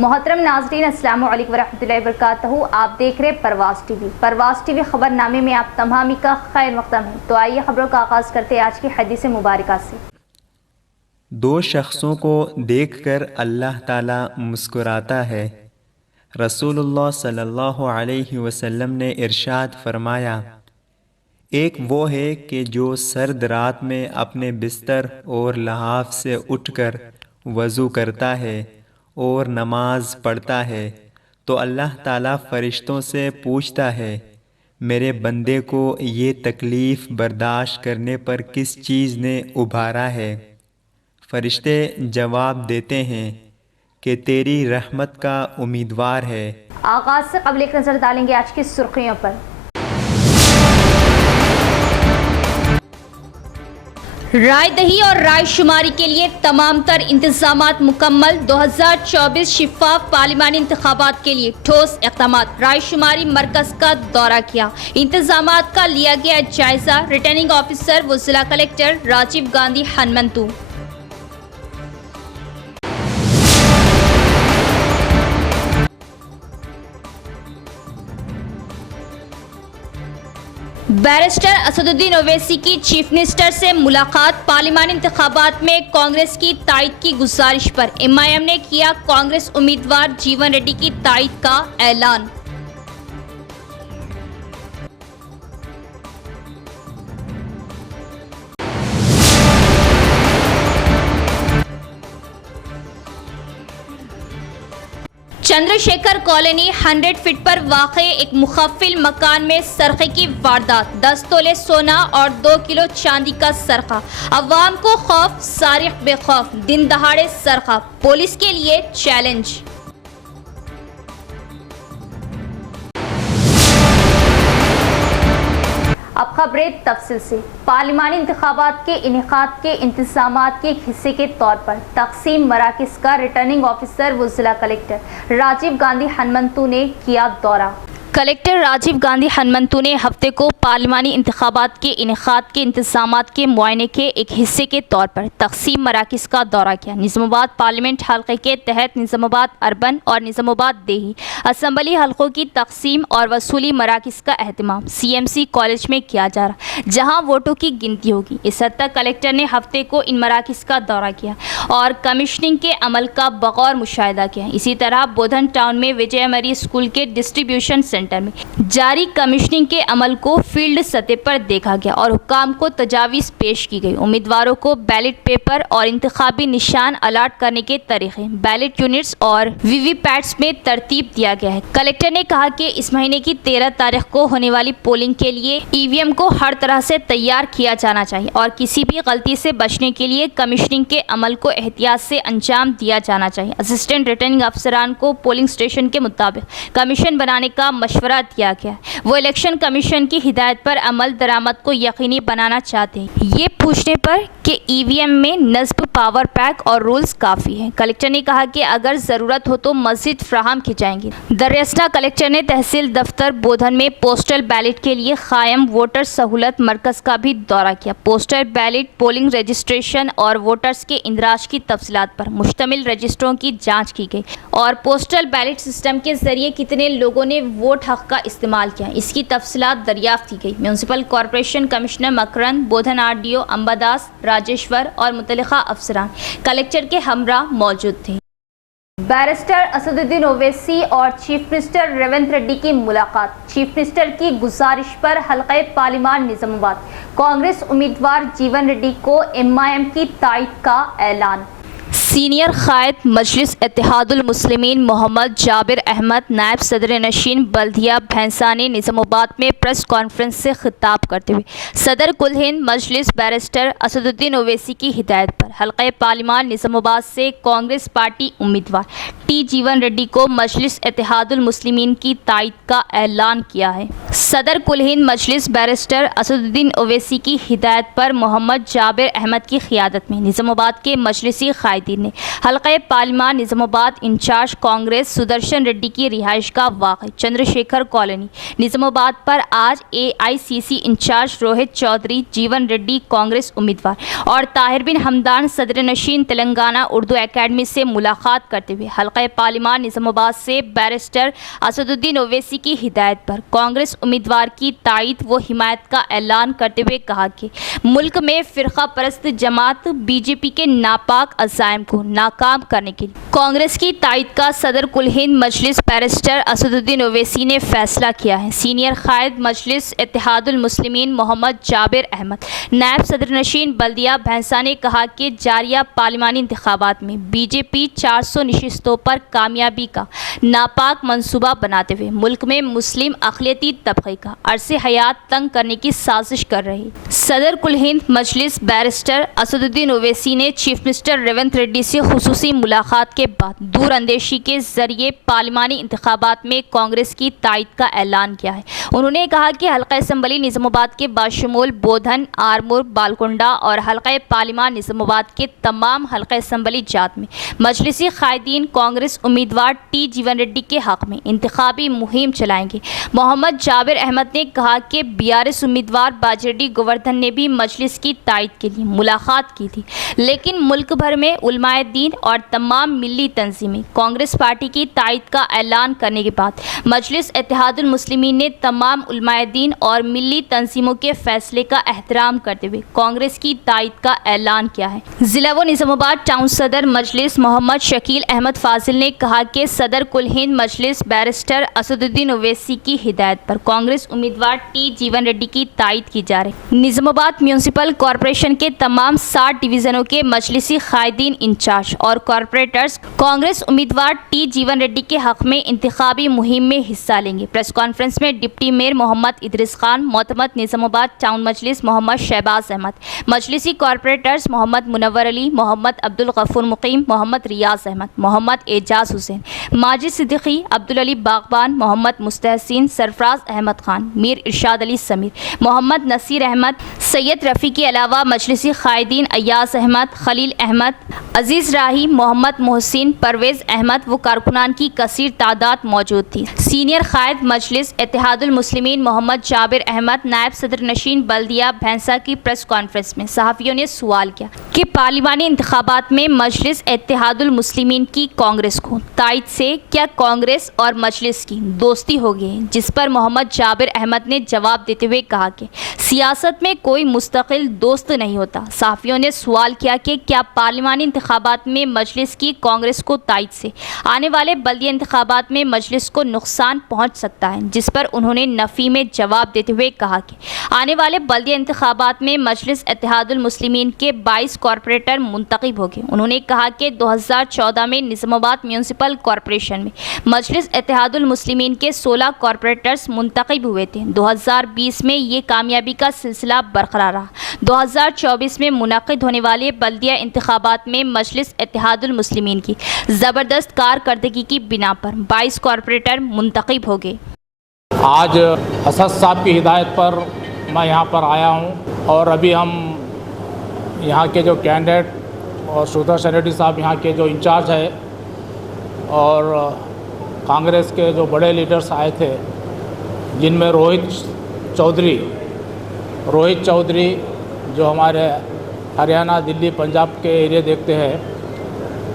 मोहतरम नाज़रीन, अस्सलामु अलैकुम वरहमतुल्लाहि वबरकातुहू। आप देख रहे परवाज़ टीवी। परवाज़ टीवी खबरनामे में आप तमामी का खैर मक़दम है। तो आइए खबरों का आगाज़ करते हैं आज की हदीस मुबारका से। दो शख्सों को देखकर अल्लाह ताला मुस्कुराता है। रसूलुल्लाह सल्लल्लाहु अलैहि वसल्लम ने इरशाद फरमाया, एक वो है कि जो सर्द रात में अपने बिस्तर और लहाफ से उठकर वज़ू करता है और नमाज पढ़ता है तो अल्लाह ताला फ़रिश्तों से पूछता है, मेरे बंदे को ये तकलीफ़ बर्दाश्त करने पर किस चीज़ ने उभारा है। फ़रिश्ते जवाब देते हैं कि तेरी रहमत का उम्मीदवार है। आगाज़ से क़ब्ल एक नज़र डालेंगे आज की सुर्खियों पर। राय दही और राय शुमारी के लिए तमाम तर इंतजामात मुकम्मल। 2024 शिफाफ पार्लिमानी इंतखाबात के लिए ठोस इक़दामात। राय शुमारी मरकज़ का दौरा किया, इंतजामात का लिया गया जायजा। रिटर्निंग ऑफिसर व जिला कलेक्टर राजीव गांधी हनुमंतु। बैरिस्टर असदुद्दीन ओवैसी की चीफ मिनिस्टर से मुलाकात। पार्लिमानी इंतखाबात में कांग्रेस की तायद की गुजारिश पर MIM ने किया कांग्रेस उम्मीदवार जीवन रेड्डी की तायद का ऐलान। चंद्रशेखर कॉलोनी 100 फीट पर वाक़े एक मुखफ़िल मकान में सरक़े की वारदात। 10 तोले सोना और 2 किलो चांदी का सरक़ा। अवाम को खौफ, सारिक़ बेखौफ, दिन दहाड़े सरक़ा। पुलिस के लिए चैलेंज। अब खबरें तफसील से। पार्लिमानी इंतखाबात के इनेकाद के इंतज़ामात के एक हिस्से के तौर पर तक़सीम मराकिज़ का रिटर्निंग ऑफिसर व जिला कलेक्टर राजीव गांधी हनुमंतु ने किया दौरा। कलेक्टर राजीव गांधी हनुमंतु ने हफ्ते को पार्लिमानी इंतखाबात के इनेकाद के इंतज़ामात के मुआयने के एक हिस्से के तौर पर तक़सीम मराकिज़ का दौरा किया। निज़ामाबाद पार्लियामेंट हल्के के तहत निज़ामाबाद अर्बन और निज़ामाबाद देही असम्बली हल्कों की तक़सीम और वसूली मराकिज़ का अहतमाम CMC कॉलेज में किया जा रहा, जहाँ वोटों की गिनती होगी। इस हद तक कलेक्टर ने हफ्ते को इन मराकिज़ का दौरा किया और कमीशनिंग के अमल का बगौर मुशाहिदा किया। इसी तरह बोधन टाउन में विजय मरी स्कूल के डिस्ट्रीब्यूशन सेंटर में जारी कमीशनिंग के अमल को फील्ड सतह पर देखा गया और हुक्काम को तजावीज़ पेश की गई। उम्मीदवारों को बैलेट पेपर और इंतखाबी निशान अलाट करने के तरीके, बैलेट यूनिट्स और VVPATs में तरतीब दिया गया है। कलेक्टर ने कहा कि इस महीने की 13 तारीख को होने वाली पोलिंग के लिए EVM को हर तरह से तैयार किया जाना चाहिए और किसी भी गलती से बचने के लिए कमीशनिंग के अमल को एहतियात से अंजाम दिया जाना चाहिए। असिस्टेंट रिटर्निंग अफसरान को पोलिंग स्टेशन के मुताबिक कमीशन बनाने का मशवरा दिया गया। वो इलेक्शन कमीशन की हिदायत पर अमल दरामद को यकीनी बनाना चाहते हैं, ये पूछने पर कि EVM में नस्ब, पावर पैक और रूल्स काफ़ी हैं। कलेक्टर ने कहा कि अगर ज़रूरत हो तो मस्जिद फ्राहम की जाएंगी। दरियासना कलेक्टर ने तहसील दफ्तर बोधन में पोस्टल बैलेट के लिए कायम वोटर सहूलत मरकज़ का भी दौरा किया। पोस्टल बैलेट, पोलिंग रजिस्ट्रेशन और वोटर्स के इंदराज की तफसीलात पर मुश्तमिल रजिस्टरों की जाँच की गई और पोस्टल बैलेट सिस्टम के ज़रिए कितने लोगों ने वोट हक़ का इस्तेमाल किया, इसकी तफसीलात दरियाफ्त की गई। म्यूनसिपल कॉरपोरेशन कमिश्नर मकरन, बोधन RDO अंबादास, राजेश्वर और मुतल्लिका अफसरान कलेक्टर के हमरा मौजूद थे। बैरिस्टर असदुद्दीन ओवैसी और चीफ मिनिस्टर रेवंत रेड्डी की मुलाकात। चीफ मिनिस्टर की गुजारिश पर हल्क़े पार्लिमान निज़ामाबाद कांग्रेस उम्मीदवार जीवन रेड्डी को MIM की तायद का ऐलान। सीनियर क़ायद मजलिस इत्तेहादुल मुस्लिमीन मोहम्मद जाबिर अहमद, नायब सदर नशीन बल्दिया भैंसा ने निज़ामाबाद में प्रेस कॉन्फ्रेंस से खिताब करते हुए सदर कुल हिंद मजलिस बैरिस्टर असदुद्दीन ओवैसी की हिदायत पर हल्क़े पार्लिमान निज़ामाबाद से कांग्रेस पार्टी उम्मीदवार T जीवन रेड्डी को मजलिस इत्तेहादुल मुस्लिमीन की तायद का ऐलान किया है। सदर कुल हिंद मजलिस बैरिस्टर असदुद्दीन ओवैसी की हिदायत पर मोहम्मद जाबिर अहमद की क़ियादत में निज़ामाबाद के मजलिसी क़ायदीन ने हल्का पार्लिमान निजामाबाद इंचार्ज कांग्रेस सुदर्शन रेड्डी की रिहाइश का वाक़ चंद्रशेखर कॉलोनी निजामाबाद पर आज AICC इंचार्ज रोहित चौधरी, जीवन रेड्डी कांग्रेस उम्मीदवार और ताहिर बिन हमदान सदर नशीन तेलंगाना उर्दू एकेडमी से मुलाकात करते हुए हल्का पार्लिमान निजामाबाद से बैरिस्टर असदुद्दीन ओवैसी की हिदायत पर कांग्रेस उम्मीदवार की तायद व हिमायत का ऐलान करते हुए कहा कि मुल्क में फिरका परस्त जमात BJP के नापाक अज़ाइम को नाकाम करने के लिए कांग्रेस की तायद का सदर कुल हिंद मजलिस बैरिस्टर असदुद्दीन ओवैसी ने फैसला किया है। सीनियर कायद मजलिस इत्तेहादुल मुस्लिमीन मोहम्मद जाबिर अहमद, नायब सदर नशीन बल्दिया भैंसा ने कहा कि जारिया पार्लिमानी इंतखाबात में BJP 400 नशिस्तों पर कामयाबी का नापाक मंसूबा बनाते हुए मुल्क में मुस्लिम अक़लियती तबक़े का अरसे हयात तंग करने की साजिश कर रही। सदर कुल हिंद मजलिस बैरिस्टर असदुद्दीन ओवैसी ने चीफ मिनिस्टर रेवंत रेड्डी से खुसूसी मुलाकात के बाद दूर अंदेशी के जरिए पार्लिमानी इंतखाबात में कांग्रेस की तायद का ऐलान किया है। उन्होंने कहा कि हल्का असम्बली निजामाबाद के बाशमूल बोधन, आरमूर, बालकुंडा और हल्का पार्लिमान निजामाबाद के तमाम हल्का असम्बली जात में मजलिसी कायदीन कांग्रेस उम्मीदवार T जीवन रेड्डी के हक़ में इंतखाबी मुहिम चलाएंगे। मोहम्मद जाबिर अहमद ने कहा कि BRS उम्मीदवार बाजिरेड्डी गोवर्धन ने भी मजलिस की तायद के लिए मुलाकात की थी, लेकिन मुल्क भर में उलमाए दीन और तमाम मिली तंजीमें कांग्रेस पार्टी की तायद का ऐलान करने के बाद मजलिस इत्तेहादुल मुस्लिमीन ने तमाम उलमाए दीन और मिली तंजीमों के फैसले का एहतराम करते हुए कांग्रेस की तायद का ऐलान किया है। जिला व निजामाबाद टाउन सदर मजलिस मोहम्मद शकील अहमद फाजिल ने कहा कि सदर कुल हिंद मजलिस बैरिस्टर असदुद्दीन ओवैसी की हिदायत पर कांग्रेस उम्मीदवार T जीवन रेड्डी की तायद की जा रही। निजामाबाद म्यूनसिपल कॉरपोरेशन के तमाम 60 डिवीजनों के मजलिसी कायदीन इंचार्ज और कॉरपोरेटर्स कांग्रेस उम्मीदवार T जीवन रेड्डी के हक़ में इंतखाबी मुहिम में हिस्सा लेंगे। प्रेस कॉन्फ्रेंस में डिप्टी मेयर मोहम्मद इदरीस खान, मोतमद निजामाबाद टाउन मजलिस मोहम्मद शहबाज अहमद, मजलिसी कॉरपोरेटर्स मोहम्मद मुनव्वर अली, मोहम्मद अब्दुल गफूर मुकीम, मोहम्मद रियाज अहमद, मोहम्मद एजाज हुसैन, माजिद सिद्दीकी, अब्दुल अली बागबान, मोहम्मद मुस्तहसीन, सरफराज अहमद खान, मीर इरशाद अली समीर, मोहम्मद नसीर अहमद, सैयद रफ़ी के अलावा मजलिसी कायदीन अयास अहमद, खलील अहमद, अजीज़ राही, मोहम्मद मोहसिन, परवेज़ अहमद व कारकुनान की कसीर तादाद मौजूद थी। सीनियर कायद मजलिस इत्तेहादुल मुस्लिमीन मोहम्मद जाबिर अहमद, नायब सदर नशीन बल्दिया भैंसा की प्रेस कॉन्फ्रेंस में सहाफ़ियों ने सवाल किया कि पार्लिमानी इंतखाबात में मजलिस इत्तेहादुल मुस्लिमीन की कांग्रेस को तायद से क्या कांग्रेस और मजलिस की दोस्ती हो गई, जिस पर मोहम्मद जाबिर अहमद ने जवाब देते हुए कहा कि सियासत में कोई मुस्तकिल दोस्त नहीं होता। सहाफ़ियों ने सवाल किया कि क्या पार्लिमानी इंतखाबात में मजलिस की कांग्रेस को तायद से आने वाले बल्दिया इंतखाबात में मजलिस को नुकसान पहुंच सकता है, जिस पर उन्होंने नफ़ी में जवाब देते हुए कहा कि आने वाले बल्दिया इंतखाबात में मजलिस इत्तेहादुल मुस्लिमीन के 22 कॉरपोरेटर मुंतखब हो गए। उन्होंने कहा कि 2014 में निजामाबाद म्यूनसिपल कॉरपोरेशन में मजलिस इत्तेहादुल मुस्लिमीन के 16 कॉरपोरेटर्स मुंतखब हुए थे। 2020 में ये कामयाबी का सिलसिला बरकरार रहा। 2024 में मुनक़िद होने वाले बल्दिया इंतखाबात में मजलिस इत्तेहादुल मुस्लिमीन की ज़बरदस्त कारकर्दगी की बिना पर 22 कॉरपोरेटर मुंतखब हो गए। आज असद साहब की हिदायत पर मैं यहाँ पर आया हूँ और अभी हम यहाँ के जो कैंडिडेट और सुदर्शन रेड्डी साहब यहाँ के जो इंचार्ज है और कांग्रेस के जो बड़े लीडर्स आए थे, जिनमें रोहित चौधरी जो हमारे हरियाणा, दिल्ली, पंजाब के एरिया देखते हैं,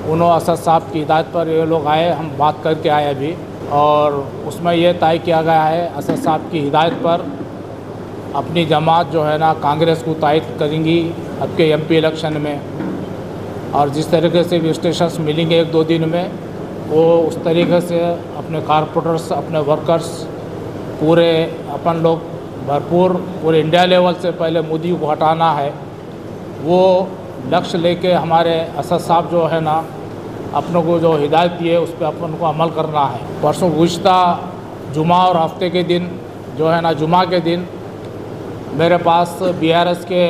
उन्होंने असद साहब की हिदायत पर ये लोग आए, हम बात करके आए अभी, और उसमें ये तय किया गया है असद साहब की हिदायत पर अपनी जमात जो है ना कांग्रेस को तायद करेंगी अब के MP इलेक्शन में। और जिस तरीके से विजिटेशंस मिलेंगे 1-2 दिन में, वो उस तरीके से अपने कारपोरेटर्स, अपने वर्कर्स, पूरे अपन लोग भरपूर पूरे इंडिया लेवल से पहले मोदी को हटाना है, वो लक्ष्य लेके हमारे असद साहब जो है ना अपनों को जो हिदायत दी है उस पर अपन को अमल करना है। परसों गुज़िश्ता जुमा और हफ्ते के दिन जो है ना, जुमा के दिन मेरे पास BRS के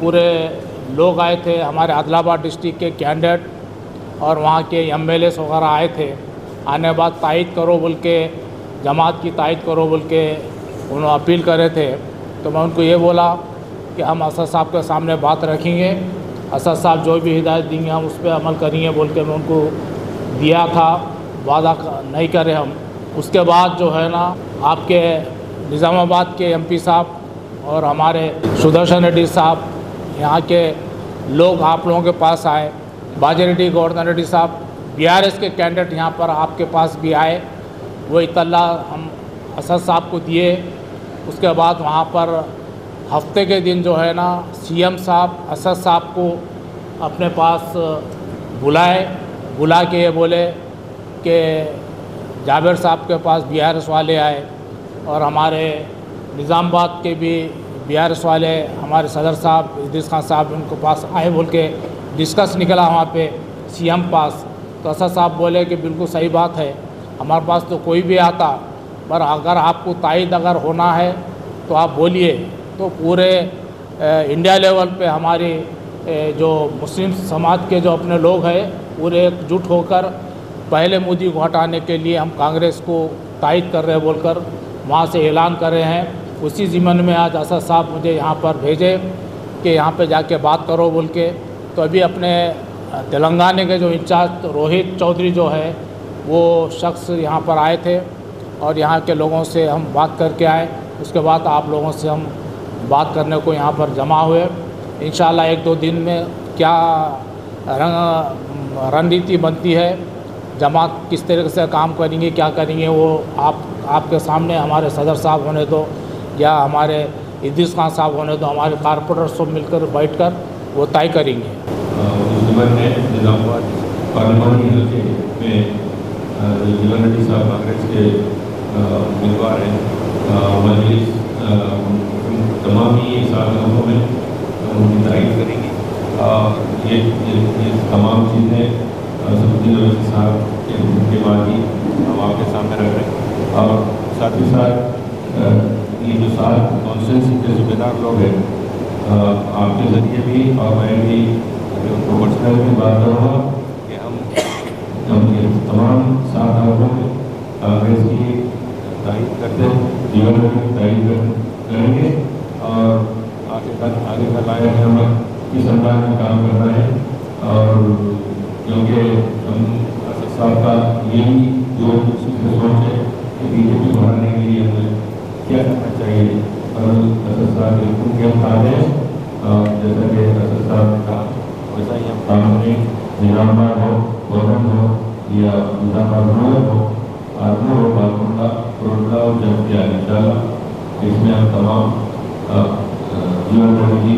पूरे लोग आए थे, हमारे आदिलाबाद डिस्ट्रिक्ट के कैंडिडेट और वहाँ के MLAs वगैरह आए थे। आने बाद तायद करो बोल के, जमात की तायद करो बोल के उन्होंने अपील करे थे। तो मैं उनको ये बोला कि हम असद साहब के सामने बात रखेंगे असद साहब जो भी हिदायत देंगे हम उस पर अमल करेंगे बोल के मैं उनको दिया था, वादा नहीं करे हम। उसके बाद जो है ना आपके निज़ामाबाद के एमपी साहब और हमारे सुदर्शन रेड्डी साहब यहाँ के लोग आप लोगों के पास आए, बाजीरेड्डी गोवर्धन रेड्डी साहब बीआरएस के कैंडिडेट यहाँ पर आपके पास भी आए, वो इतला हम असद साहब को दिए। उसके बाद वहाँ पर हफ्ते के दिन जो है ना सीएम साहब असद साहब को अपने पास बुला के ये बोले कि जाबिर साहब के पास बीआरएस वाले आए और हमारे निज़ामाबाद के भी बीआरएस वाले हमारे सदर साहब इद्रीस खान साहब उनके पास आए बोल के डिस्कस निकला वहाँ पे सीएम पास। तो असद साहब बोले कि बिल्कुल सही बात है, हमारे पास तो कोई भी आता, पर अगर आपको तायद अगर होना है तो आप बोलिए। तो पूरे इंडिया लेवल पे हमारी जो मुस्लिम समाज के जो अपने लोग हैं पूरे एकजुट होकर पहले मोदी को हटाने के लिए हम कांग्रेस को तायद कर रहे हैं बोलकर वहाँ से ऐलान कर रहे हैं। उसी ज़िम्मन में आज असद साहब मुझे यहाँ पर भेजे कि यहाँ पे जाके बात करो बोल के। तो अभी अपने तेलंगाना के जो इंचार्ज रोहित चौधरी जो है वो शख्स यहाँ पर आए थे और यहाँ के लोगों से हम बात करके आए। उसके बाद आप लोगों से हम बात करने को यहाँ पर जमा हुए। इंशाल्लाह 1-2 दिन में क्या रणनीति बनती है, जमात किस तरीके से काम करेंगे, क्या करेंगे, वो आपके सामने हमारे सदर साहब होने दो या हमारे इद्रीस खान साहब होने दो, हमारे कारपोरेटर सब मिलकर बैठकर वो तय करेंगे। निज़ामाबाद पार्लिमानी हल्के में जीवन रेड्डी साहब कांग्रेस के उम्मीदवार हैं। मजलिस तमाम ही 7 हलकों में उनकी तारीफ करेंगी। ये तमाम चीज़ें सब्जी रवैसी साहब के बाद ही हम आपके सामने रख रहे हैं। और साथ ही साथ ये जो 7 कॉन्स्टिट्यूंसी के ज़िम्मेदार लोग हैं, आपके ज़रिए भी और मैं भी उनको पर्सनल भी बात करूँगा कि हम ये तमाम 7 हलकों में कांग्रेस की तारीफ करते हैं, जीवन में भी तारीफ करेंगे और आगे का लायक है हमें किस अंदाज में काम करना है। और क्योंकि हम असद साहब का यही जो सोच है कि बीजेपी बढ़ाने के लिए हमें क्या करना चाहिए और असद साहब बिल्कुल के साथ है। जैसा कि असद साहब ने कहा वैसा ही हम काम करें, निज़ामाबाद हो, गोरखपुर हो या मुजफ्फरनगर हो, आजमगढ़ हो, बालकुंडा, कोरबा और जमतिया, इंशाल्लाह इसमें हम तमाम जीवन रेड्डी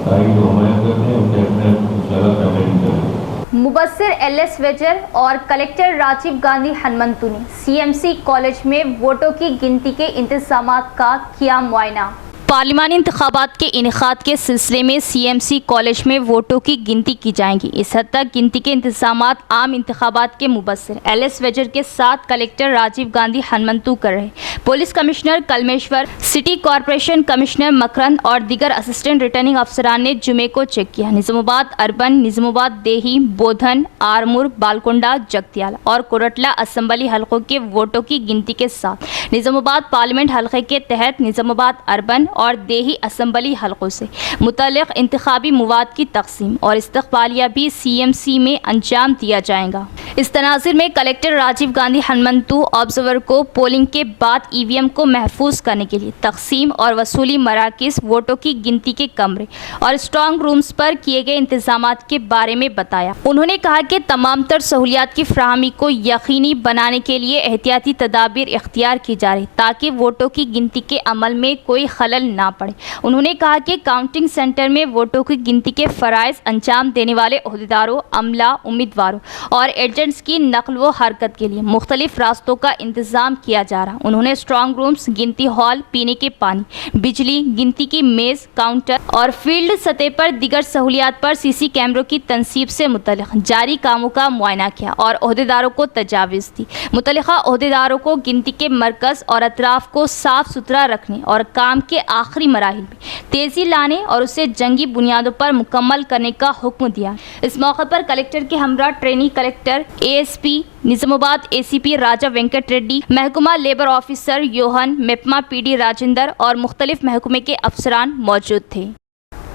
तारीख को हमायत करते हैं, उनके अपने इंशाल्लाह कैंपेनिंग करेंगे। मुबस्सिर एल.एस. वेजर और कलेक्टर राजीव गांधी हनुमंतु ने सीएमसी कॉलेज में वोटों की गिनती के इंतजामात का किया मुआयना। पार्लिमानी इंतखाबात के इनेकाद के सिलसिले में सीएमसी कॉलेज में वोटों की गिनती की जाएंगी। इस हद तक गिनती के इंतजामात आम इंतखाबात के मुबस्सिर एल.एस. वेजर के साथ कलेक्टर राजीव गांधी हनुमंतु कर रहे। Police commissioner Kalmeshwar, city corporation commissioner Makarand और दीगर असिस्टेंट रिटर्निंग अफसरान ने जुमे को चेक किया। निज़ामाबाद अर्बन, निज़ामाबाद देही, बोधन, आरमूर, बालकुंडा, जगतियाला और कोरटला असम्बली हलकों के वोटों की गिनती के साथ निज़ामाबाद पार्लियामेंट हलके के तहत निज़ामाबाद अर्बन और देही असम्बली हलकों से मुतल्लिक़ इंतखाबी मवाद की तकसीम और इस्तक़बालिया भी सीएमसी में अंजाम दिया जाएगा। इस तनाज़ुर में कलेक्टर राजीव गांधी हनुमंतु ऑब्जर्वर को पोलिंग के बाद ईवीएम को महफूज करने के लिए तकसीम और वसूली मराकिज़, वोटों की गिनती के कमरे और स्ट्रॉन्ग रूम्स पर किए गए इंतजामात के बारे में बताया। उन्होंने कहा कि तमाम तर सहूलियात की फ्राहमी को यकीनी बनाने के लिए एहतियाती तदाबीर इख्तियार की जा रही ताकि वोटों की गिनती के अमल में कोई खलल ना पड़े। उन्होंने कहा कि काउंटिंग सेंटर में वोटों की गिनती के फ़राइज़ अंजाम देने वाले अहदेदारों, अमला, उम्मीदवारों और एजेंट्स की नकल व हरकत के लिए मुख्तलिफ रास्तों का इंतज़ाम किया जा रहा। उन्होंने स्ट्रॉन्ग रूम्स, गिनती हॉल, पीने के पानी, बिजली, गिनती की मेज़, काउंटर और फील्ड सतह पर दीगर सहूलियात पर सीसी कैमरों की तनसीब से मुतल्लिक़ जारी कामों का मुआयना किया और अहदेदारों को तजावीज़ दी। मुतल्लिक़ा अहदेदारों को गिनती के मरकज़ और अतराफ़ को साफ़ सुथरा रखने और काम के आखिरी मराहिल में तेज़ी लाने और उसे जंगी बुनियादों पर मुकम्मल करने का हुक्म दिया। इस मौके पर कलेक्टर के हमरा trainee collector ASP Nizamabad ACP Raja Venkat Reddy, महकमा labour officer Yohan, MEPMA PD Rajendra और मुख्तलिफ महकमे के अफसरान मौजूद थे।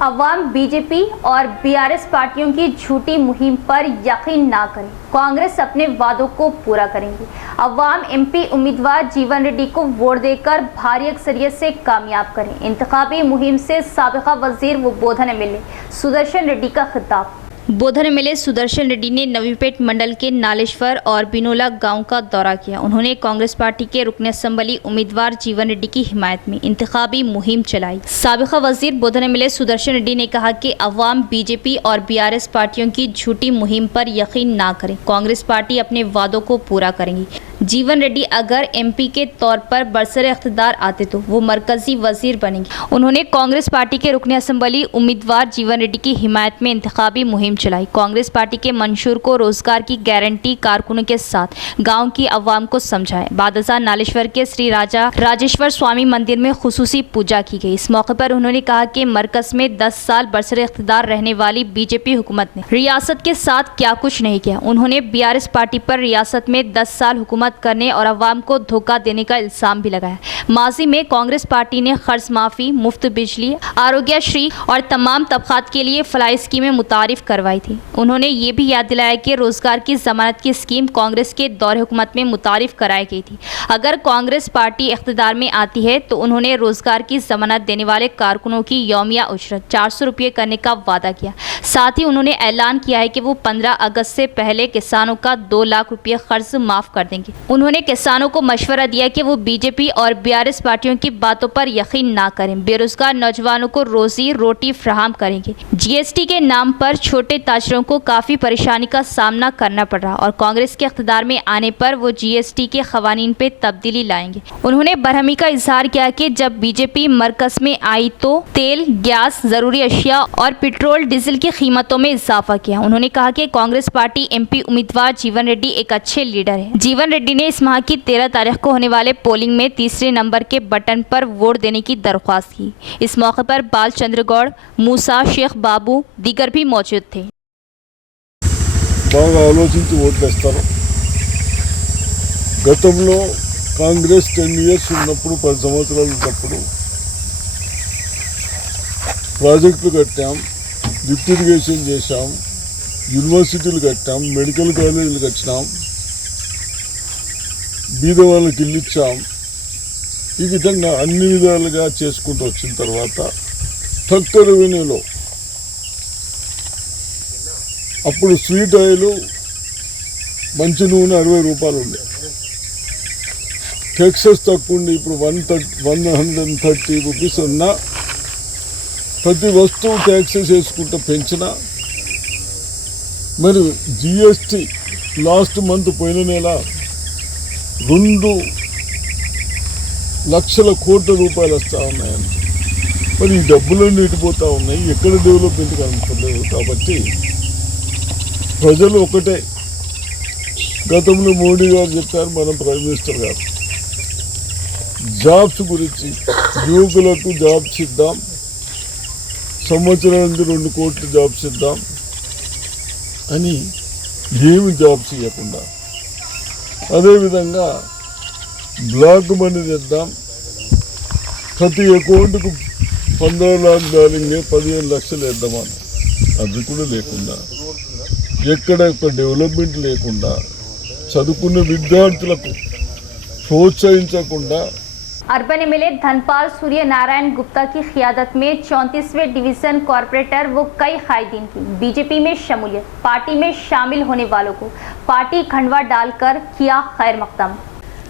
अवाम बीजेपी और बीआरएस पार्टियों की झूठी मुहिम पर यकीन ना करें, कांग्रेस अपने वादों को पूरा करेंगी। अवाम एमपी उम्मीदवार जीवन रेड्डी को वोट देकर भारी अक्सरियत से कामयाब करें। इंतखाबी मुहिम से साबिका वजीर व बोधन एमएलए सुदर्शन रेड्डी का खिताब। बोधन एमएलए सुदर्शन रेड्डी ने नवीपेट मंडल के नालेश्वर और बिनोला गांव का दौरा किया। उन्होंने कांग्रेस पार्टी के रुकन असम्बली उम्मीदवार जीवन रेड्डी की हिमायत में इंतखाबी मुहिम चलाई। साबिका वजीर बोधन एमएलए सुदर्शन रेड्डी ने कहा कि अवाम बीजेपी और बीआरएस पार्टियों की झूठी मुहिम पर यकीन ना करें, कांग्रेस पार्टी अपने वादों को पूरा करेंगी। जीवन रेड्डी अगर एमपी के तौर पर बरसरे इख्तिदार आते तो वो मरकजी वजीर बनेंगे। उन्होंने कांग्रेस पार्टी के रुकन असम्बली उम्मीदवार जीवन रेड्डी की हिमायत में इंतखाबी मुहिम चलाई। कांग्रेस पार्टी के मंशूर को रोजगार की गारंटी कारकुनों के साथ गांव की अवाम को समझाए। बादशाह नालेश्वर के श्री राजा राजेश्वर स्वामी मंदिर में खुसूसी पूजा की गई। इस मौके पर उन्होंने कहा कि मरकज में 10 साल बरसरे इख्तिदार रहने वाली बीजेपी हुकूमत ने रियासत के साथ क्या कुछ नहीं किया। उन्होंने बीआरएस पार्टी पर रियासत में 10 साल हुकूमत करने और अवाम को धोखा देने का इल्जाम भी लगाया। माजी में कांग्रेस पार्टी ने कर्ज माफी, मुफ्त बिजली, आरोग्यश्री और तमाम तबकात के लिए फलाई स्कीमें मुतारिफ करवाई थी। उन्होंने ये भी याद दिलाया कि रोजगार की जमानत की स्कीम कांग्रेस के दौर हुकूमत में मुतारिफ कराई गई थी। अगर कांग्रेस पार्टी इख्तिदार में आती है तो उन्होंने रोजगार की जमानत देने वाले कारकुनों की यौमिया उजरत 400 रुपये करने का वादा किया। साथ ही उन्होंने ऐलान किया है कि वो 15 अगस्त से पहले किसानों का 2 लाख रुपये कर्ज माफ कर देंगे। उन्होंने किसानों को मशवरा दिया कि वो बीजेपी और बीआरएस पार्टियों की बातों पर यकीन ना करें, बेरोजगार नौजवानों को रोजी रोटी फराहम करेंगे। जीएसटी के नाम पर छोटे ताजरों को काफ़ी परेशानी का सामना करना पड़ रहा और कांग्रेस के इख्तिदार में आने पर वो जीएसटी के खवानीन पे तब्दीली लाएंगे। उन्होंने बरहमी का इजहार किया कि जब बीजेपी मरकज में आई तो तेल, गैस, जरूरी अशिया और पेट्रोल डीजल की कीमतों में इजाफा किया। उन्होंने कहा कि कांग्रेस पार्टी एमपी उम्मीदवार जीवन रेड्डी एक अच्छे लीडर है। जीवन रेड्डी ने इस माह की 13 तारीख को होने वाले पोलिंग में तीसरे नंबर के बटन पर वोट देने की दरख्वास्त की। इस मौके पर बाल चंद्र गौड़, मूसा, शेख बाबू दीगर भी मौजूद थे। బాగా ఆలోచించి ఓట్లు వేస్తారు. గతంలో కాంగ్రెస్ 10 ఇయర్స్ ఉన్నప్పుడు 10 సంవత్సరాలు ఉన్నప్పుడు ప్రాజెక్టులు కట్టాం, లిఫ్ట్ ఇరిగేషన్ చేశాం, యూనివర్సిటీలు కట్టాం, మెడికల్ కాలేజీలు కట్టినాం, బీద వాళ్ళకి ఇల్లు ఇచ్చాం. ఈ విధంగా అన్ని విధాలుగా చేసుకుంటూ వచ్చిన తర్వాత తక్కువ రెవెన్యూలో అప్పుడు స్వీట్ ఆయిల్, మంచి నూనె 60 రూపాయలు ఉండే, టెక్సెస్ తక్కువ ఉండే. ఇప్పుడు 130 రూపీస్ ఉన్నా ప్రతి వస్తువు ట్యాక్సెస్ వేసుకుంటూ పెంచిన. మరి జిఎస్టీ లాస్ట్ మంత్ పోయిన నెల 2 లక్షల కోట్ల రూపాయలు వస్తూ ఉన్నాయని. మరి ఈ డబ్బులన్నీ ఇటుపోతూ ఉన్నాయి, ఎక్కడ డెవలప్మెంట్ కనుకోలేదు. కాబట్టి ప్రజలు ఒకటే, గతంలో మోడీ గారు చెప్పారు, మన ప్రైమ్ మినిస్టర్ గారు జాబ్స్ గురించి, యువకులకు జాబ్స్ ఇద్దాం, సంవత్సరానికి 2 కోట్ల జాబ్స్ ఇద్దాం అని ఏమి జాబ్స్ ఇవ్వకుండా, అదేవిధంగా బ్లాక్ మనీ తెద్దాం, ప్రతి అకౌంట్కు 15 లాక్ బ్యాలింగ్ 15 లక్షలు వేద్దామని, అది కూడా లేకుండా, ఎక్కడ డెవలప్మెంట్ లేకుండా, చదువుకున్న విద్యార్థులకు ప్రోత్సహించకుండా। अर्बन एमएलए धनपाल सूर्य नारायण गुप्ता की क़ियादत में 34वें डिवीज़न कॉरपोरेटर व कई कायदीन की बीजेपी में शमूलियत। पार्टी में शामिल होने वालों को पार्टी खंडवा डालकर किया खैर मकदम।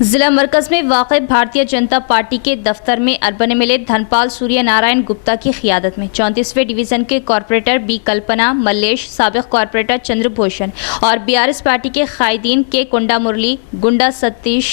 जिला मरकज में वाक़ भारतीय जनता पार्टी के दफ्तर में अर्बन एमएलए धनपाल सूर्य नारायण गुप्ता की क़ियादत में 34वें डिवीज़न के कॉरपोरेटर बी कल्पना, मल्लेश, साबिक़ कॉरपोरेटर चंद्रभूषण और बीआरएस पार्टी के कायदीन के कुंडा मुरली, गुंडा सतीश,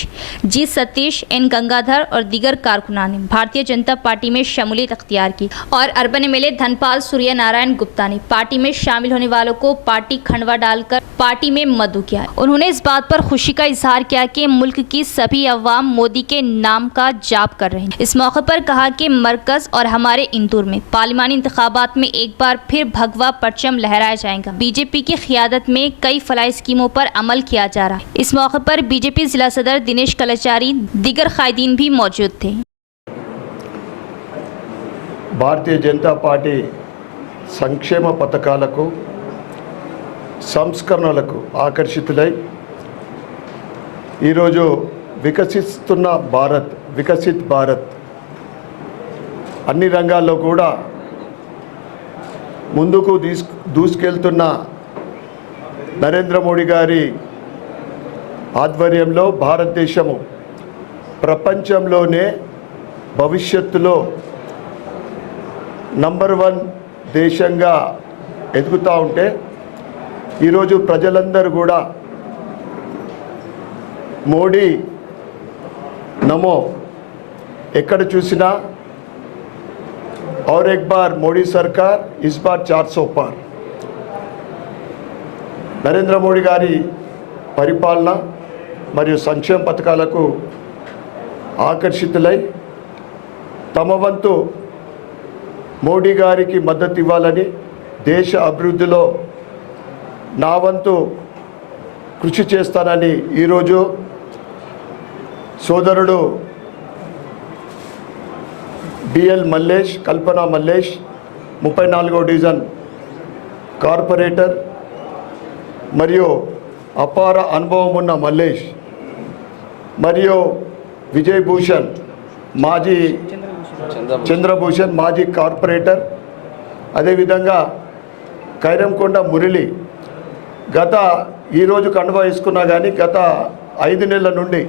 जी सतीश, एन गंगाधर और दीगर कारकुनान ने भारतीय जनता पार्टी में शमूलियत अख्तियार की और अर्बन एमएलए धनपाल सूर्य नारायण गुप्ता ने पार्टी में शामिल होने वालों को पार्टी खंडवा डालकर पार्टी में मदऊ किया। उन्होंने इस बात पर खुशी का इजहार किया कि मुल्क की सभी अवाम मोदी के नाम का जाप कर रहे हैं। इस मौके पर कहा कि मरकज और हमारे इंदौर में पार्लिमानी इंतखाबात में एक बार फिर भगवा परचम लहराया जाएगा। बीजेपी की क़ियादत में कई फलाई स्कीमों पर अमल किया जा रहा है। इस मौके पर बीजेपी जिला सदर दिनेश कलाचारी दीगर कायदीन भी मौजूद थे। भारतीय जनता पार्टी సంక్షేమ పథకాలకు సంస్కరణలకు ఆకర్షితులై ఈరోజు వికసిస్తున్న భారత్, వికసిత్ భారత్ అన్ని రంగాల్లో కూడా ముందుకు దూసుకెళ్తున్న నరేంద్ర మోడీ గారి ఆధ్వర్యంలో భారతదేశము ప్రపంచంలోనే భవిష్యత్తులో నంబర్ 1 దేశంగా ఎదుగుతూ ఉంటే ఈరోజు ప్రజలందరూ కూడా మోడీ నమో ఎక్కడ చూసినా और एक बार मोदी सरकार इस बार 400 पार నరేంద్ర మోడీ గారి పరిపాలన మరియు సంక్షేమ పథకాలకు ఆకర్షితులై తమ వంతు మోడీ గారికి మద్దతు ఇవ్వాలని, దేశ అభివృద్ధిలో నా వంతు కృషి చేస్తానని ఈరోజు సోదరుడు బిఎల్ మల్లేష్, కల్పన మల్లేష్ 34వ డివిజన్ కార్పొరేటర్ మరియు అపార అనుభవం ఉన్న మల్లేష్ మరియు విజయ్ భూషణ్ మాజీ చంద్రభూషణ్ మాజీ కార్పొరేటర్, అదేవిధంగా కైరంకొండ మురళి ఈరోజు కండువా వేసుకున్నా కానీ గత 5 నెలల నుండి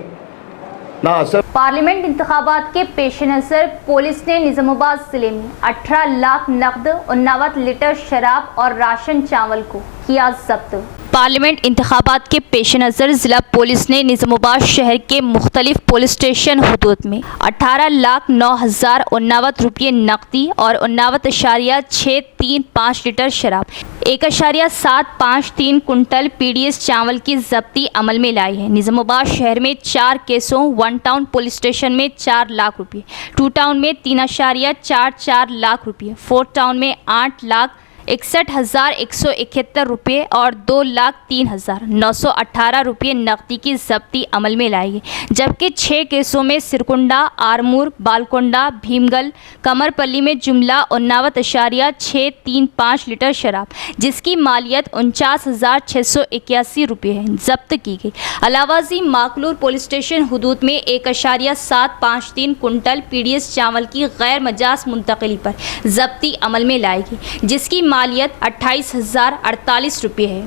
నా पार्लियामेंट इंतखाबात के पेश नज़र पुलिस ने निजामाबाद जिले में 18 लाख नकद, 89 लीटर शराब और राशन चावल को किया जब्त। पार्लियामेंट इंतखाबात के पेश नज़र जिला पुलिस ने निजामाबाद शहर के मुख्तलिफ पुलिस स्टेशन हुदूद में 18,09,089 रुपये नकदी और 89.635 लीटर शराब, 1.753 कुंटल PDS चावल की जब्ती अमल में लाई है। निजामाबाद शहर में 4 केसों, 1 टाउन पुलिस स्टेशन में 4 लाख रुपये, 2 टाउन में 3.44 लाख रुपये, 4 टाउन में 8,61,171 रुपये और 2,03,918 रुपये नकदी की जब्ती अमल में लाई है। जबकि 6 केसों में सिरकुंडा, आरमूर, बालकोंडा, भीमगल, कमरपल्ली में जुमला 89.635 लीटर शराब, जिसकी मालियत 49,681 रुपये है, जब्त की गई। अलावाजी माकलूर पुलिस स्टेशन हुदूद में 1.753 कुंटल PDS चावल की गैर मजाज मुंतकिली पर जब्ती अमल में लाई गई, जिसकी मालियत 28,048 रुपये है।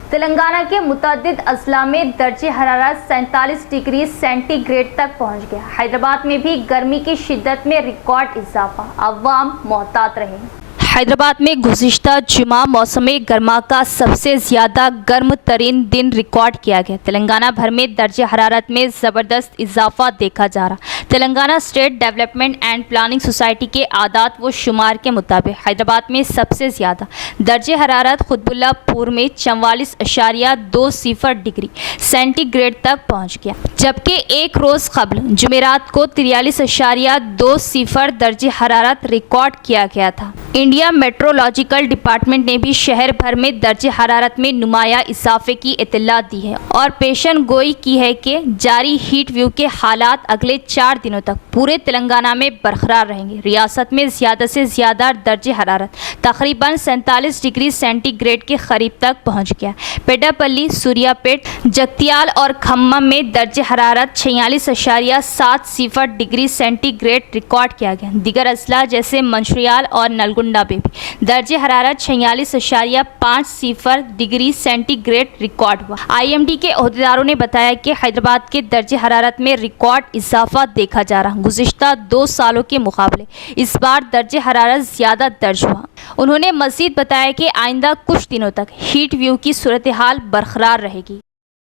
तेलंगाना के मुतअद्दिद अजला में दर्जे हरारत 47 डिग्री सेंटीग्रेड तक पहुंच गया। हैदराबाद में भी गर्मी की शिद्दत में रिकॉर्ड इजाफा, अवाम मोहतात रहे। हैदराबाद में गुज़िश्ता जुमा मौसम गर्मा का सबसे ज़्यादा गर्म तरीन दिन रिकॉर्ड किया गया। तेलंगाना भर में दर्जे हरारत में ज़बरदस्त इजाफा देखा जा रहा। Telangana state development and planning society के आदात व शुमार के मुताबिक हैदराबाद में सबसे ज़्यादा दर्जे हरारत खुतबुल्लापुर में 44.20 डिग्री सेंटीग्रेड तक पहुँच गया, जबकि एक रोज़ कबल जुमेरात को 43.20 दर्जे हरारत रिकॉर्ड किया गया था। इंडिया मेट्रोलॉजिकल डिपार्टमेंट ने भी शहर भर में दर्जे हरारत में नुमाया इजाफे की इत्तला दी है और पेशन गोई की है कि जारी हीट व्यू के हालात अगले 4 दिनों तक पूरे तेलंगाना में बरकरार रहेंगे। रियासत में ज़्यादा से ज़्यादा दर्जे हरारत तकरीबन 47 डिग्री सेंटीग्रेड के करीब तक पहुँच गया। पेड्डापल्ली, सूर्यापेट, जगतियाल और खम्मम में दर्जे हरारत 46.70 डिग्री सेंटीग्रेड रिकॉर्ड किया गया। दीगर अजला जैसे मंशरियाल और नलगुंडा में भी दर्जे हरारत 46.50 डिग्री सेंटीग्रेड रिकॉर्ड हुआ। IMD के अहदेदारों ने बताया कि हैदराबाद के दर्जे हरारत में रिकॉर्ड इजाफा देखा जा रहा। गुज़िश्ता 2 सालों के मुकाबले इस बार दर्जे हरारत ज़्यादा दर्ज हुआ। उन्होंने मज़ीद बताया कि आइंदा कुछ दिनों तक हीट व्यू की सूरत हाल बरकरार रहेगी।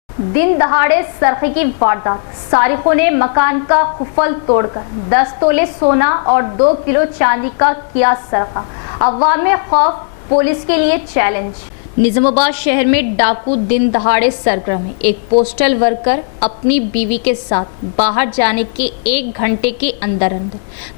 दिन दहाड़े सरखे की वारदात, सारिकों ने मकान का कुफल तोड़कर 10 तोले सोना और 2 किलो चांदी का किया सरका। अवाम में खौफ, पुलिस के लिए चैलेंज। निजामाबाद शहर में डाकू दिन दहाड़े सरगर्म है। एक पोस्टल वर्कर अपनी बीवी के साथ बाहर जाने के 1 घंटे के अंदर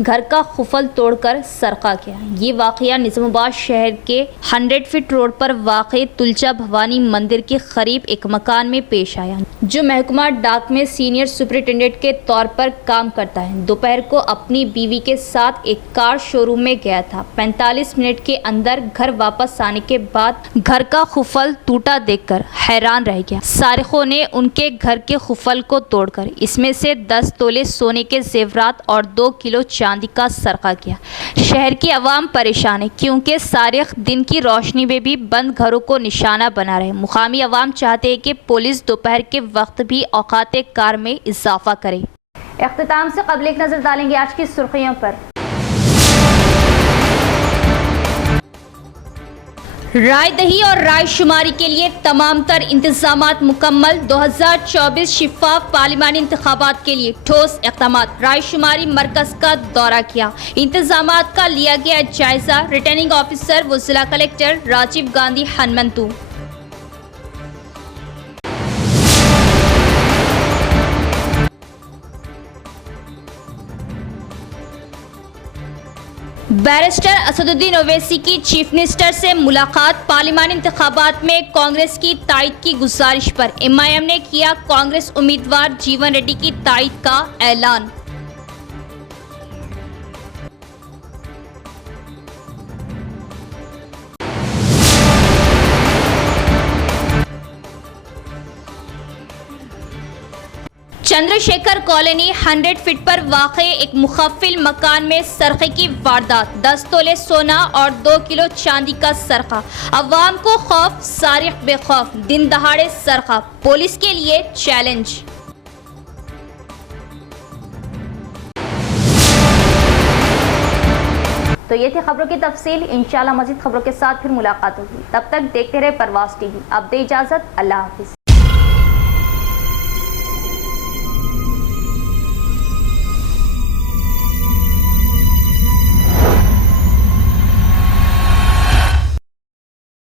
घर का खुफल तोड़कर सरका गया। ये वाकया निजामाबाद शहर के 100 फीट रोड पर वाक़े तुलचा भवानी मंदिर के करीब एक मकान में पेश आया, जो महकमा डाक में सीनियर सुपरिटेंडेंट के तौर पर काम करता है। दोपहर को अपनी बीवी के साथ एक कार शोरूम में गया था। 45 मिनट के अंदर घर वापस आने के बाद घर का खुफल टूटा देखकर हैरान रह गया। सारिकों ने उनके घर के खुफल को तोड़कर इसमें से 10 तोले सोने के जेवरात और 2 किलो चांदी का सरका किया। शहर की आवाम परेशान है क्योंकि सारिक दिन की रोशनी में भी बंद घरों को निशाना बना रहे। मुकामी आवाम चाहते हैं कि पुलिस दोपहर के वक्त भी औकात कार में इजाफा करे। इख्तिताम से कबल एक नजर डालेंगे आज की सुर्खियों पर। राय दही और राय शुमारी के लिए तमाम तर इंतजामात मुकम्मल। 2024 शिफाफ पार्लिमानी इंतखाबात के लिए ठोस इक़दामात। राय शुमारी मरकज का दौरा किया, इंतजामात का लिया गया जायजा। रिटर्निंग ऑफिसर व जिला कलेक्टर राजीव गांधी हनुमंतु। बैरिस्टर असदुद्दीन ओवैसी की चीफ मिनिस्टर से मुलाकात। पार्लिमानी इंतखाबात में कांग्रेस की तायद की गुजारिश पर MIM ने किया कांग्रेस उम्मीदवार जीवन रेड्डी की तायद का ऐलान। चंद्रशेखर कॉलोनी 100 फीट पर वाक़े एक मुखफ़िल मकान में सरक़े की वारदात। 10 तोले सोना और 2 किलो चांदी का सरक़ा। अवाम को खौफ, सारिक बेखौफ। दिन दहाड़े सरक़ा, पुलिस के लिए चैलेंज। तो ये थी खबरों की तफसील। इंशाल्लाह मज़ीद खबरों के साथ फिर मुलाकात होगी। तब तक देखते रहे परवाज़ TV। अब दे इजाज़त, अल्लाह हाफ़िज़।